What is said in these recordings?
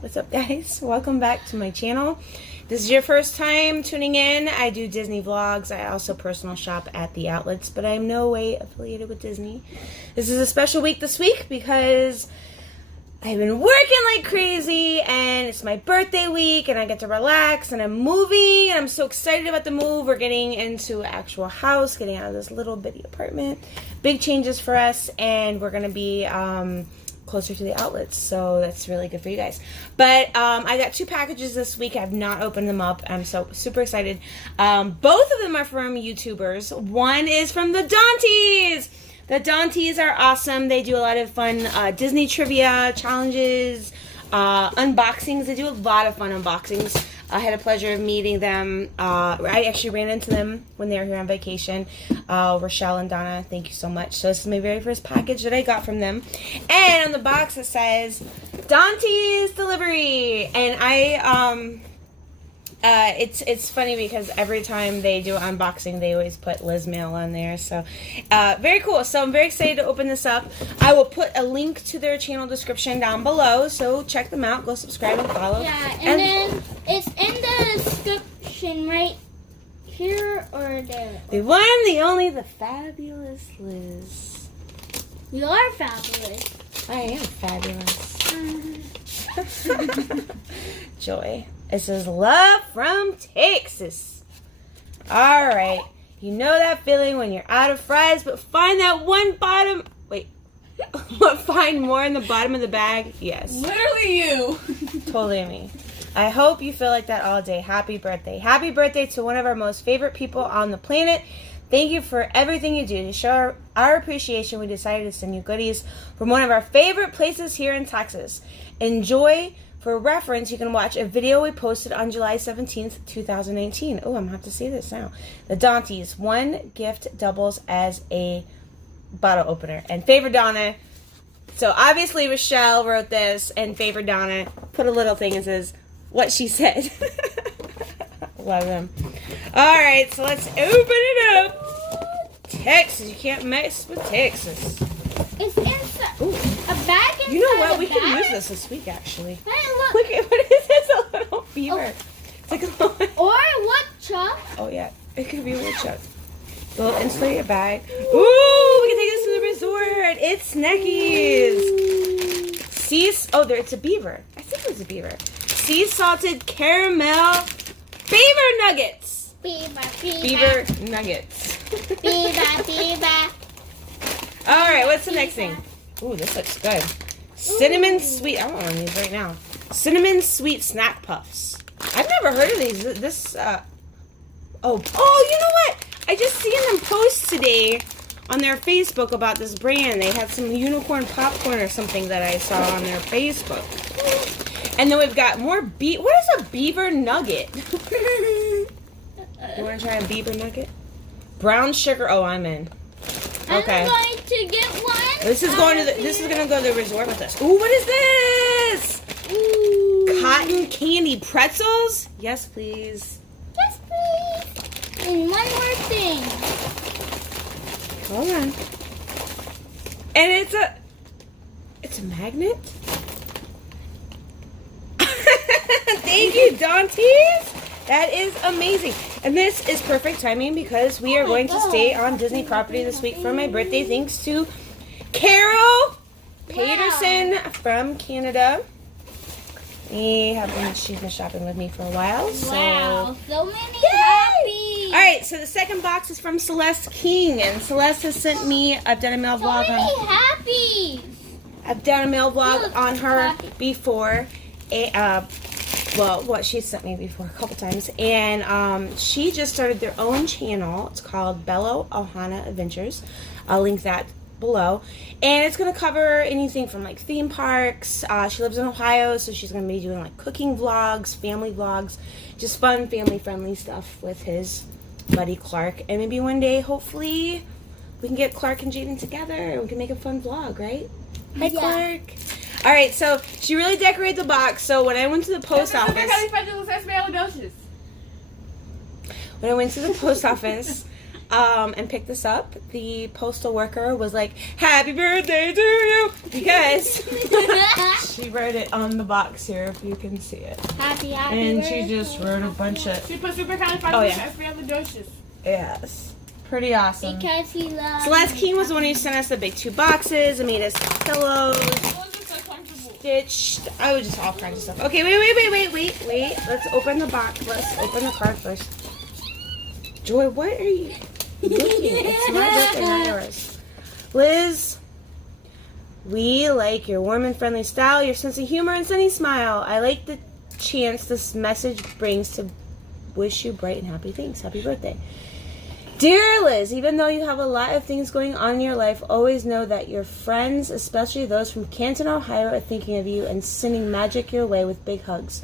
What's up, guys? Welcome back to my channel. This is your first time tuning in. I do Disney vlogs. I also personal shop at the outlets, but I'm no way affiliated with Disney. This is a special week this week because I've been working like crazy and it's my birthday week and I get to relax and I'm moving and I'm so excited about the move. We're getting into an actual house, getting out of this little bitty apartment. Big changes for us, and we're going to be closer to the outlets, so that's really good for you guys. But I got 2 packages this week. I've not opened them up. I'm so super excited. Both of them are from YouTubers. One is from the Dawnties. The Dawnties are awesome. They do a lot of fun Disney trivia challenges, unboxings. They do a lot of fun unboxings. I had a pleasure of meeting them. I actually ran into them when they were here on vacation. Rochelle and Donna, thank you so much. So this is my very first package that I got from them. And on the box it says, Dawnties Delivery. And it's funny because every time they do an unboxing, they always put Liz Mail on there. So, very cool. So I'm very excited to open this up. I will put a link to their channel description down below. So check them out. Go subscribe and follow. Yeah, and then it's in the description right here or there. The one, the only, the fabulous Liz. You are fabulous. I am fabulous. Joy. It says, love from Texas. Alright. You know that feeling when you're out of fries, but find that one bottom... Wait. Find more in the bottom of the bag? Yes. Literally you. Totally me. I hope you feel like that all day. Happy birthday. Happy birthday to one of our most favorite people on the planet. Thank you for everything you do. To show our appreciation, we decided to send you goodies from one of our favorite places here in Texas. Enjoy. For reference, you can watch a video we posted on July 17th, 2019. Oh, I'm going to have to see this now. The Dawnties. One gift doubles as a bottle opener. And Favorite Donna. So, obviously, Rochelle wrote this, and Favorite Donna put a little thing and says, what she said. Love them. Alright, so let's open it up. Texas. You can't mess with Texas. It's inside a bag inside. You know what? We bag? can use this week, actually. Hey, look. Look at what is this? A little beaver. It's like a little... Or what, Chuck? Oh, yeah. It could be a woodchuck. A little insulated bag. Ooh, we can take this to the resort. It's snackies. Oh, it's a beaver. I think it was a beaver. Sea salted caramel beaver nuggets. Beaver nuggets. Beaver. All right, what's the next thing? Ooh, this looks good. Cinnamon sweet. I want one of these right now. Cinnamon sweet snack puffs. I've never heard of these. Oh, you know what? I just seen them post today on their Facebook about this brand. They had some unicorn popcorn or something that I saw on their Facebook. And then we've got more what is a beaver nugget? You want to try a beaver nugget? Brown sugar. Oh, I'm in. Okay. I'm going to get one. This is going to go to the resort with us. Ooh, what is this? Ooh. Cotton candy pretzels? Yes, please. Yes, please. And one more thing. Hold on. And it's a magnet? Thank you, Dawnties. That is amazing. And this is perfect timing because we are going to stay on Disney property this week for my birthday thanks to Carol Peterson from Canada. She's been shopping with me for a while. So. Wow, so many happy. All right, so the second box is from Celeste King, and Celeste has sent me. I've done a mail vlog many happy. I've done a mail vlog on her before. What she sent me before a couple times, and she just started their own channel. It's called Bello Ohana Adventures. I'll link that below, and it's going to cover anything from like theme parks. She lives in Ohio, so she's going to be doing like cooking vlogs, family vlogs, just fun family friendly stuff with his buddy Clark. And maybe one day, hopefully, we can get Clark and Jaden together and we can make a fun vlog, right? Hi, Yeah. Clark. All right, so she really decorated the box. So when I went to the post office, and picked this up, the postal worker was like, "Happy birthday to you," because she wrote it on the box here, if you can see it. Happy And birthday. she just wrote a bunch of. She put supercalifragilisticexpialidocious. Yes, pretty awesome. Because he loves. Celeste King was the one who sent us the big 2 boxes and made us pillows. Oh, this is so comfortable. Stitched. I was just all kinds of stuff. Okay, wait. Let's open the box. Let's open the card first. Joy, what are you looking? It's my birthday, not yours. Liz, we like your warm and friendly style, your sense of humor and sunny smile. I like the chance this message brings to wish you bright and happy things. Happy birthday. Dear Liz, even though you have a lot of things going on in your life, always know that your friends, especially those from Canton, Ohio, are thinking of you and sending magic your way with big hugs.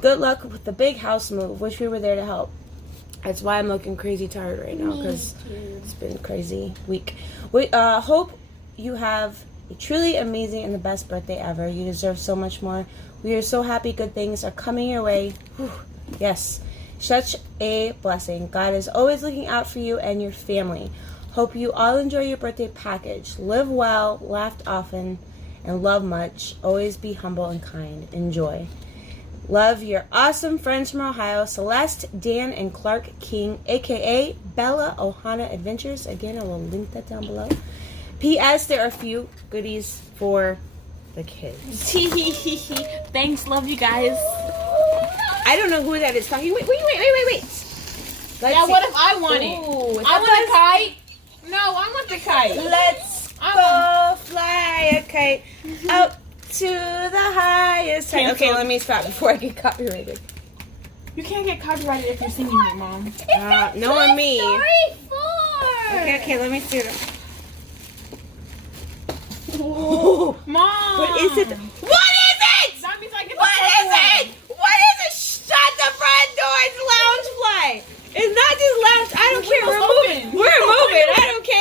Good luck with the big house move. Wish we were there to help. That's why I'm looking crazy tired right now, because it's been a crazy week. We hope you have a truly amazing and the best birthday ever. You deserve so much more. We are so happy good things are coming your way. Whew. Yes. Such a blessing. God is always looking out for you and your family. Hope you all enjoy your birthday package. Live well, laugh often, and love much. Always be humble and kind. Enjoy. Love, your awesome friends from Ohio, Celeste, Dan, and Clark King, a.k.a. Bella Ohana Adventures. Again, I will link that down below. P.S. There are a few goodies for the kids. Thanks, love you guys. I don't know who that is talking. Wait. Let's Yeah, see. what if I want it? Ooh, is I that want a kite. No, I want the kite. Let's go fly a kite up to the highest height. Okay, let me stop before I get copyrighted. You can't get copyrighted if you're singing it, Mom. Knowing me. Story 4. Okay, let me see it. Mom. What is it? What is it? That means I get the What purple is it? one. What is it? Shut the front door. It's lounge fly. It's not just lounge. I don't care. We're moving. Open. We're moving. I don't care.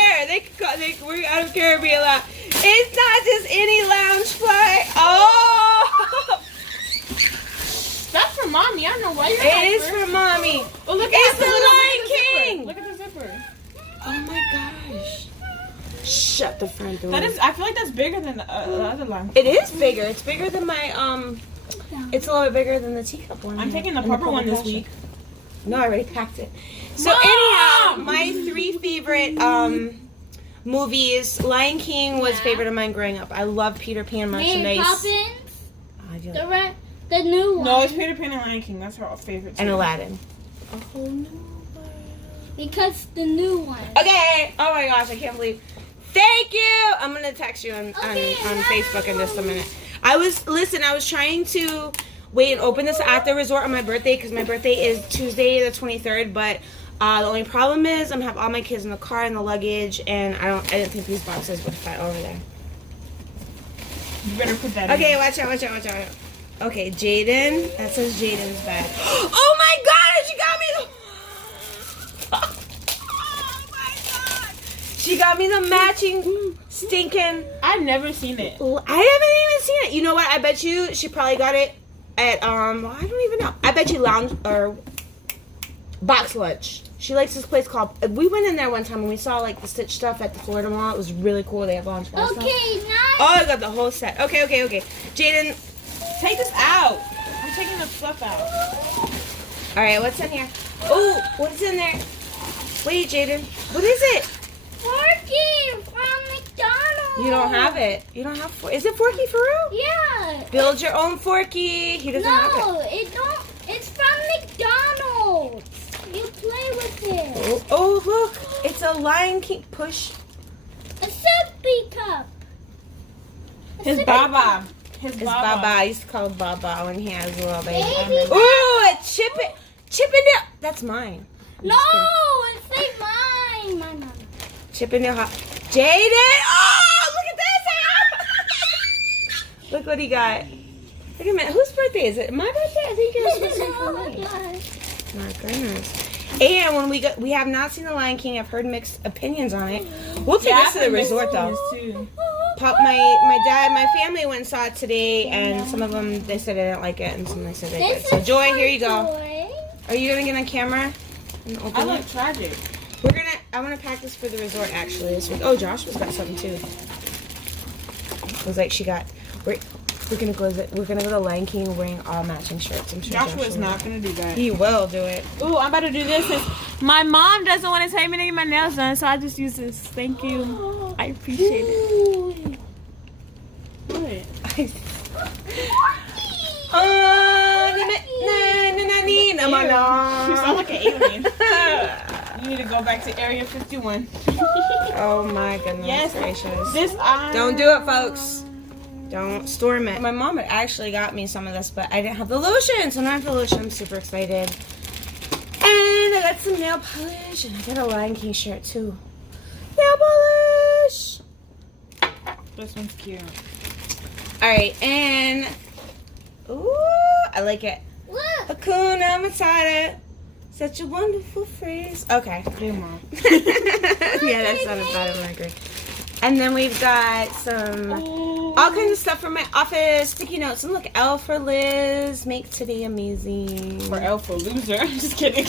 I don't care if we allow. It's not just any lounge fly. Oh. That's for Mommy. I don't know why you're It is for Mommy. Oh, look It's at the Lion King. King. Look at the zipper. Oh my gosh. Shut the front door. That is. I feel like that's bigger than the other line. It is bigger. It's bigger than my It's a little bit bigger than the teacup one. I'm taking the And purple one this passion. week. No, I already packed it. So Mom! anyhow, my 3 favorite movies. Lion King was favorite of mine growing up. I love Peter Pan Mary merchandise. Poppins. I do. The new one. No, it's Peter Pan and Lion King. That's her favorite. And too. Aladdin. Because the new one. Okay. Oh my gosh, I can't believe. Thank you. I'm gonna text you on Okay, Facebook in just a minute. I was trying to wait and open this at the resort on my birthday because my birthday is Tuesday the 23rd. But the only problem is I'm gonna have all my kids in the car and the luggage, and I didn't think these boxes would fit over there. You better put that. Okay, in. watch out. Okay, Jaden. That says Jaden's bag. Oh my God! She got me the. Oh my God! She got me the matching stinking. I've never seen it. I haven't even seen it. You know what? I bet you she probably got it at I don't even know. I bet you lounge or box lunch. She likes this place called. We went in there one time and we saw like the Stitch stuff at the Florida Mall. It was really cool. They have lunch. Okay, stuff. now. Oh, I got the whole set. Okay. Jaden, Take this out. I'm taking the fluff out. all right, what's in here? Oh, what's in there? Wait, Jaden, what is it? Forky from McDonald's. You don't have it. You don't have. Is it Forky for real? Yeah. Build your own Forky. He doesn't have it. No, it don't. It's from McDonald's. You play with it. Oh, look! It's a Lion King push. A sippy cup. His Baba. His It's Baba. Baba. I used to call it Baba when he has a little baby. Baby. Ooh, it's Chippendale. That's mine. I'm No, just kidding. it's like mine. Chippendale hot. Jaden! Oh, look at this! Look what he got. Wait a minute. Whose birthday is it? My birthday? I think yours was for me. My goodness. And when we have not seen The Lion King. I've heard mixed opinions on it. We'll take this to the resort though. Too. My dad, my family went and saw it today, and some of them they said they didn't like it, and some they said they did. So Joy, here you go. Are you gonna get on camera and open I it? look tragic. We're gonna. pack this for the resort actually this week. Oh, Joshua's got something too. It was like we're gonna go to Lion King wearing all matching shirts. I'm sure Joshua's not gonna do that. He will do it. Ooh, I'm about to do this. My mom doesn't want to take me to get my nails done, so I just use this. Thank you. I appreciate it. What? You sound like an alien. You need to go back to Area 51. Oh my goodness Yes. gracious. This Don't do it, folks. Don't storm it. My mom had actually got me some of this, but I didn't have the lotion, so now I have the lotion. I'm super excited. And I got some nail polish, and I got a Lion King shirt too. Nail polish! This one's cute. Alright, and... Ooh, I like it. Look. Hakuna Matata. Such a wonderful phrase. Okay. Hey, Mom. Yeah, that sounded bad. I agree. And then we've got some all kinds of stuff for my office, sticky notes, and look, L for Liz, make today amazing. For L for loser. I'm just kidding.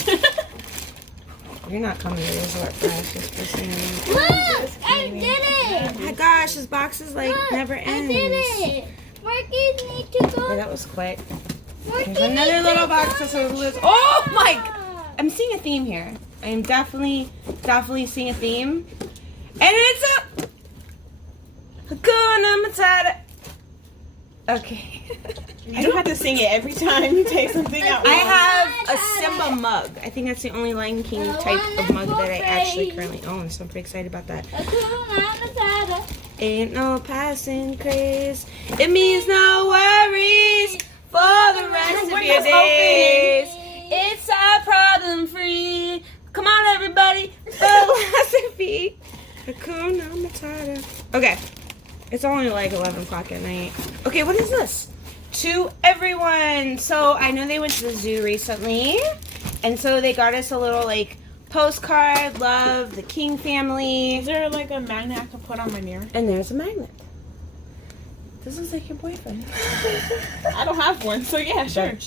You're not coming to the resort for us, just for saying. Look, I did it. Oh my gosh, this box is like Look, never I ends. did it. Marcus need to go. Yeah, that was quick. Marcus There's another needs little to box go. that says Liz. Oh my! I'm seeing a theme here. I am definitely seeing a theme, and it's a Hakuna Matata. Okay. You don't have to sing it every time you take something out. I have a Simba mug. I think that's the only Lion King type of mug that I actually currently own, so I'm pretty excited about that. Ain't no passing craze. It means no worries for the rest of your days. It's a problem free. Come on, everybody. Philosophy. Hakuna Matata. Okay. It's only like 11 o'clock at night. Okay, what is this? To everyone. So I know they went to the zoo recently. And so they got us a little like postcard. Love the King family. Is there like a magnet I can put on my mirror? And there's a magnet. This is like your boyfriend. I don't have one, so yeah, sure. But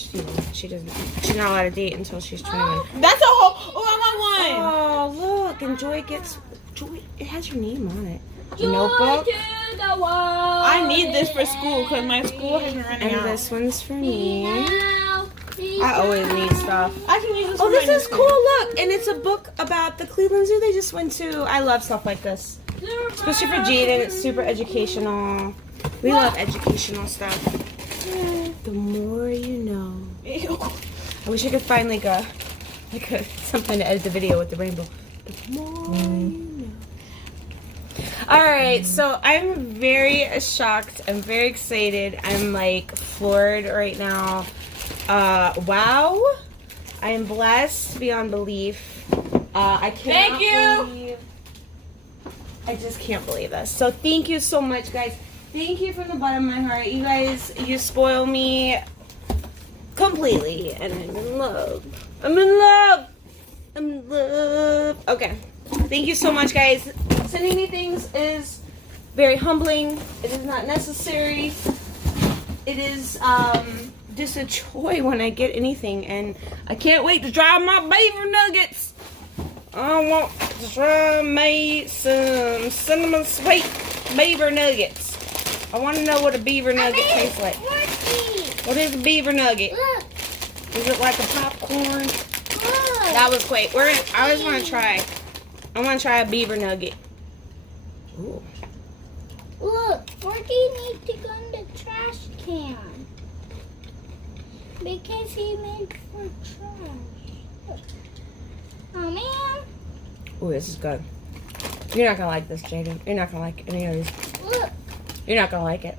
she doesn't. She's not allowed to date until she's 21. That's a whole. Oh, I want one. Oh, look. And Joy gets... Joy, it has your name on it. Joy Notebook. to the world. I need this for school because my school has been running And out. this one's for me. Now, I always need stuff. I can use this. Oh, for this my is new cool. Look. And it's a book about the Cleveland Zoo they just went to. I love stuff like this. Especially for Jaden. It's super educational. We love educational stuff. The more you know. Ew. I wish I could find like a something to edit the video with the rainbow. The more you know. Alright, so I'm very shocked. I'm very excited. I'm like floored right now. Wow. I am blessed beyond belief. I can't believe. I just can't believe this. So thank you so much, guys. Thank you from the bottom of my heart. You guys, you spoil me completely. And I'm in love. I'm in love. I'm in love. Okay. Thank you so much, guys. Sending me things is very humbling. It is not necessary. It is just a joy when I get anything. And I can't wait to try my beaver nuggets. I want to try me some cinnamon sweet beaver nuggets. I want to know what a beaver nugget tastes like. What is a beaver nugget? Look, Is it like a popcorn? look. That was quick. I always want to try. I want to try a beaver nugget. Ooh. Look, Forky needs to go in the trash can. Because he made for trash. Oh, man. Ooh, this is good. You're not going to like this, Jaden. You're not going to like any of these. Look. You're not going to like it.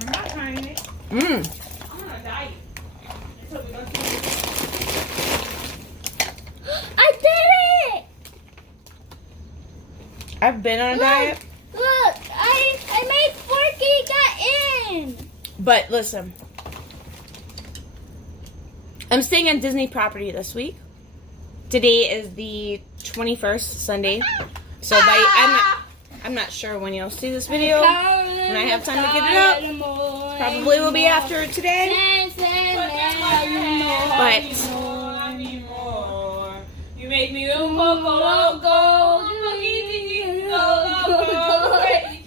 I'm not trying it. Mmm. I'm on a diet. So we don't I did it! I've been on a diet. Look, I made Forky got in. But listen. I'm staying on Disney property this week. Today is the 21st, Sunday. So I'm not sure when you'll see this video. When I have time to get it up. Probably will be after today. But You make me un poco loco, un poquitito loco.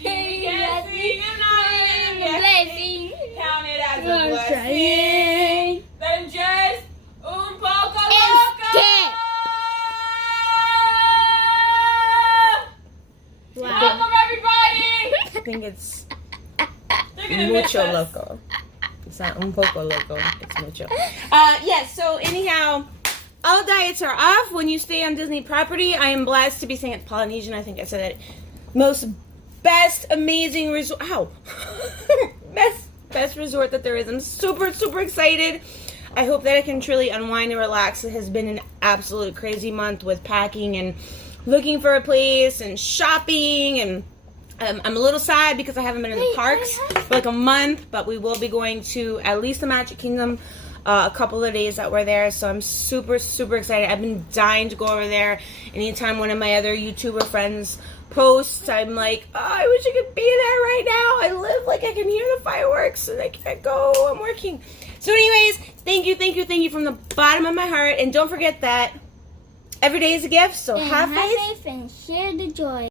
Can't see a blessing. Count it as a blessing. Then just un poco loco. Welcome everybody. I think it's They're gonna miss mucho us. loco. It's not un poco loco. It's mucho. Yes. So anyhow, all diets are off when you stay on Disney property. I am blessed to be staying at Polynesian. I think I said it. Best amazing resort. Ow. best resort that there is. I'm super excited. I hope that I can truly unwind and relax. It has been an absolute crazy month with packing and looking for a place and shopping, and I'm a little sad because I haven't been in the parks for like a month, but we will be going to at least the Magic Kingdom a couple of days that we're there, so I'm super excited. I've been dying to go over there. Anytime one of my other YouTuber friends posts, I'm like, oh, I wish I could be there right now. I live like I can hear the fireworks and I can't go. I'm working. So anyways, thank you from the bottom of my heart, and don't forget that every day is a gift, so have faith. And share the joy.